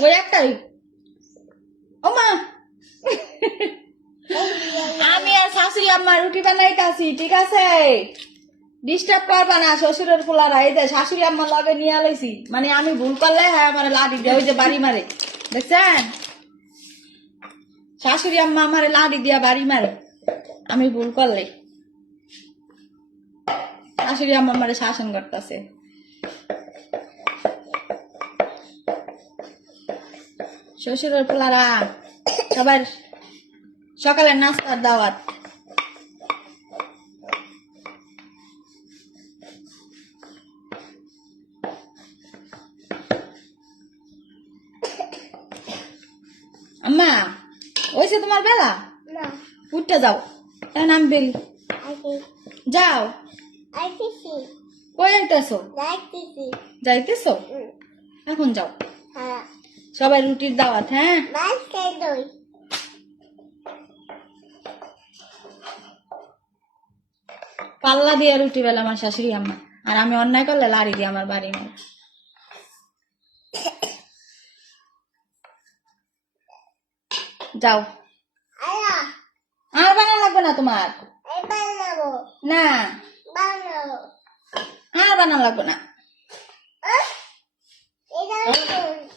ওই একটাই ওমা আমি আর শাশুড়ি আম্মা রুটি বানাইতাছি ঠিক আছে ডিস্টার্ব করবা না শ্বশুরের পোলারা এই যে শাশুড়ি আম্মার লগে নিয়ে আলাইছি মানে আমি ভুল করলে হ্যাঁ আমার লাঠি দিয়ে ওই যে বাড়ি মারে দেখছেন শাশুড়ি আম্মা আমার লাঠি দিয়া বাড়ি মারে আমি ভুল করলে শাশুড়ি আম্মা আমারে শাসন করতেছে শ্বশুরের পোলারা সবার সকালের নাস্তার দাওয়াত আম্মা ওইসে তোমার বেলা উঠতে যাও এখন আমি বেলি যাও কই যাইতেছো যাইতেছো এখন যাও সবাই রুটির দাওয়াত হ্যাঁ পাল্লা দিয়ে রুটি বেলা আমার শাশুড়ি আম্মা আর আমি অন্যায় করলে লাড়ি দিয়ে আমার বাড়ি নেই যাও আর বানানো লাগবে না তোমার না আর বানানো লাগবে না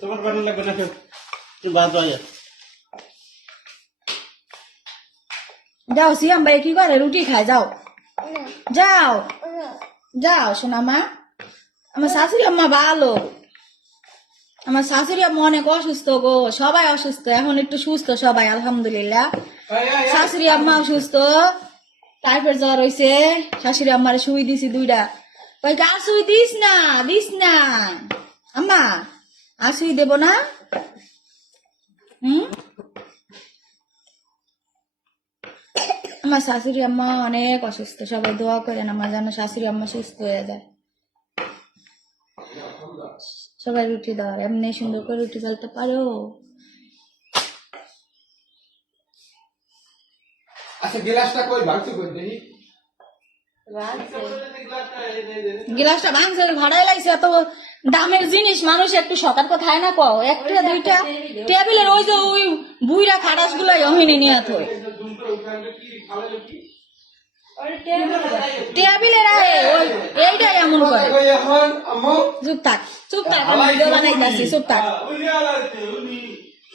তোমার বানানো লাগবে না তুমি বাদ দাও যাও সিয়াম ভাই কি করে রুটি খায় যাও যাও যাও শোনা মা আমার শাশুড়ি আম্মা ভালো আমার শাশুড়ি আম্মা অনেক অসুস্থ গো সবাই অসুস্থ এখন একটু সুস্থ সবাই আলহামদুলিল্লাহ শাশুড়ি আম্মাও সুস্থ টাইফয়েড জ্বর হয়েছে শাশুড়ি আম্মারে সুই দিছি দুইটা কই আর সুই দিস না আম্মা আর সুই দেব না আমার শাশুড়ি আম্মা অনেক অসুস্থ সবাই দোয়া করেন আমার যেন শাশুড়ি আম্মা সুস্থ হয়ে যায় সবাই রুটি দাও এমনি সুন্দর করে রুটি চালতে পারো আচ্ছা গ্লাসটা কই ভাঙছো কই দেখি গ্লাসটা ভাঙছে ভাড়াই লাগছে এত দামের জিনিস মানুষ একটু সতর্ক থাকে না পাও একটা দুইটা টেবিলের ওই যে ওই বুইরা খাটাস গুলো ওহিনে নিয়ে থই টেবিলের আরে ওই এইটাই এমন করে এখন আম্মু চুপ থাক আমি ভিডিও বানাইতাছি চুপ থাক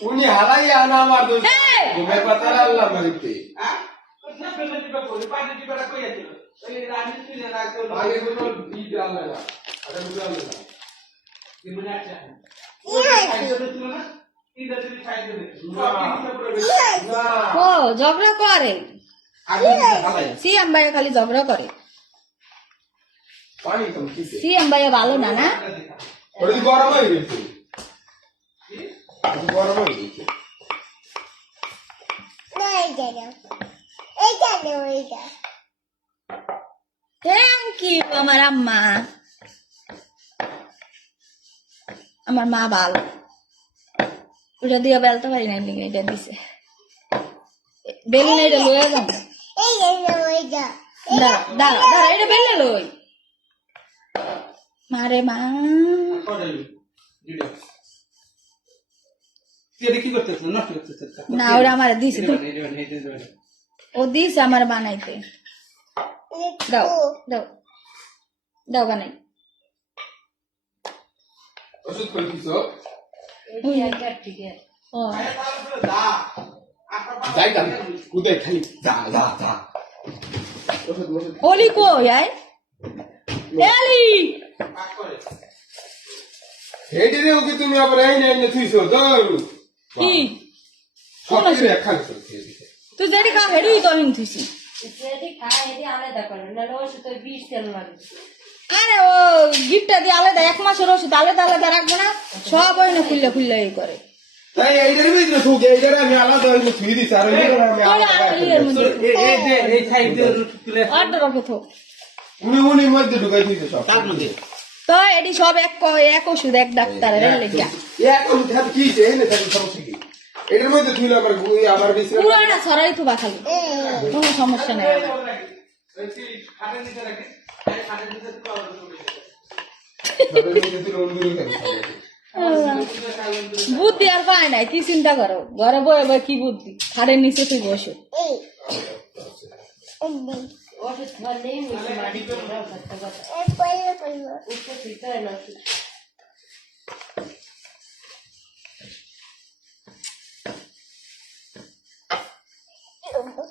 উনি হালাই আনা আমার দোষ তুমি কথা আল্লাহ মারিতে আগে কোনো দিদ আল্লাহ না আরে বুঝা আল্লাহ না কি মনে আছে ও ঝগড়া করে সিএম ভাইয়া খালি ঝগড়া করে পানি কম কিসে সিএম ভাইয়া ভালো না না ওটা কি গরম হয়ে গেছে গরম হয়ে গেছে থ্যাংক ইউ আমার আম্মা আমার মা ভালো ওটা দিয়ে বেলতে পারি না এটা দিছে বেলি না এটা লইয়া যান দাঁড়া এটা বেলে লই মারে মা না ওরা আমার দিছে ও দিছে আমার বানাইতে দাও দাও দাও বানাই ওষুধ করে দিছো ও যাই না কুদে খালি যা ওষুধ ওলি কই আয় এলি হেডে রে ওকে তুমি আবার এই নিয়ে থুইছো দাও কি সব কিছু খাইছো তুই যেটি খা হেডি তো আমি থুইছি আরে ও গিফটটা দিয়ে আলাদা এক মাসের ওষুধ আলাদা আলাদা রাখবো না সব ওই না খুললে এই করে তাই এইটার ভিতরে ঢুকে এইটার আমি আলাদা হইলে থুই দিছি আর এইটার আমি অর্ডার রাখো তো উনি মধ্যে ঢুকাই দিছে সব তো এটি সব এক ওষুধ এক ডাক্তারের লেগা এক ওষুধ হাত কি এনে তার সমস্যা কি এটার মধ্যে থুইলে আমার বিশ্রাম পুরাটা ছড়াই তো খালি কোনো সমস্যা নেই বুদ্ধি আর পায় নাই, কি চিন্তা করো? ঘরে বয়ে বয়ে কি বুদ্ধি? খাটের নিচে তুই বসো।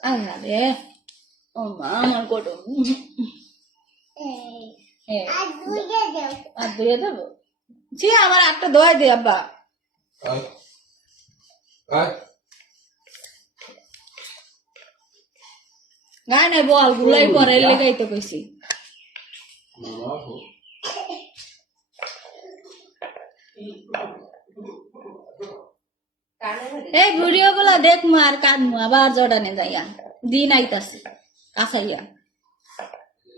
আল্লাহ রে, ও মা আমার কোটো। আর ধুয়ে দেবো? ছি, আমার একটা ধোয়াই দে আব্বা। আয় আয় গায়ে নাই বল, গুলাই পরে লেগাই তো কইছি। মামা হো এই ভিডিও গুলা দেখমু আর কাঁদমু, আবার জর্ডানে যাইয়া দিন আইতাছি কাছাইয়া।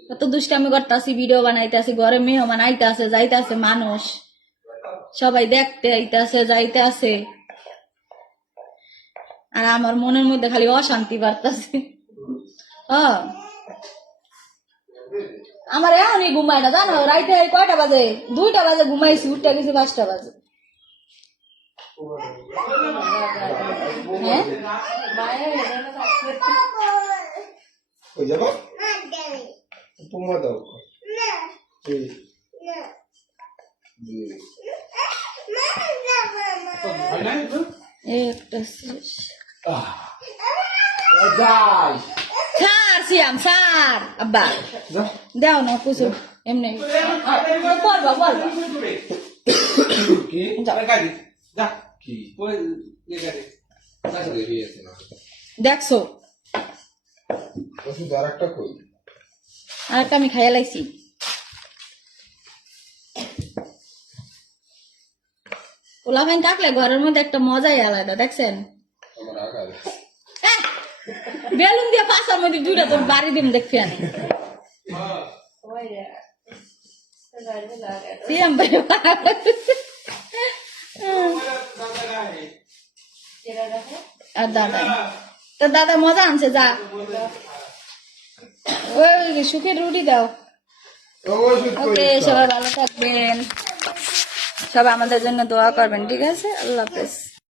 কত দুষ্টামি করতাছি, ভিডিও বানাইতাছি, ঘরে মেহমান আইতাছে যাইতাছে, মানুষ সবাই দেখতে আইতাছে যাইতাছে, আর আমার মনের মধ্যে খালি অশান্তি বাড়তাছে। আমার এখনই ঘুমায় না জানো, রাইতে কয়টা বাজে? 2টা বাজে ঘুমাইছি, উঠতে গেছি 5টা বাজে। হ্যাঁ কই যাব উপমা দাও এই জি হয় না একটা শেষ। যাই ছাড় সিয়াম ছাড়, আব্বা যা দাও না কিছু এমনি বলবা বলবা। কি গাড়ি যা কি ওই গাড়ি কাছে দেরি আছে না দেখছো ওষুধ আরেকটা কই আর একটা আমি খাইয়া লাইছি। পোলাপাইন থাকলে ঘরের মধ্যে একটা মজাই আলাদা, দেখছেন? আমার আগারে বেলুন দিয়ে পাশার মধ্যে 2টা তোর বাড়ি দিম দেখবি আনি সিয়াম ভাই। আর দাদা, তো দাদা মজা আনছে, যা ওই সুখের রুটি দাও। ওষুধ কই ওকে, সবাই ভালো থাকবেন, সবাই আমাদের জন্য দোয়া করবেন, ঠিক আছে? আল্লাহ হাফেজ।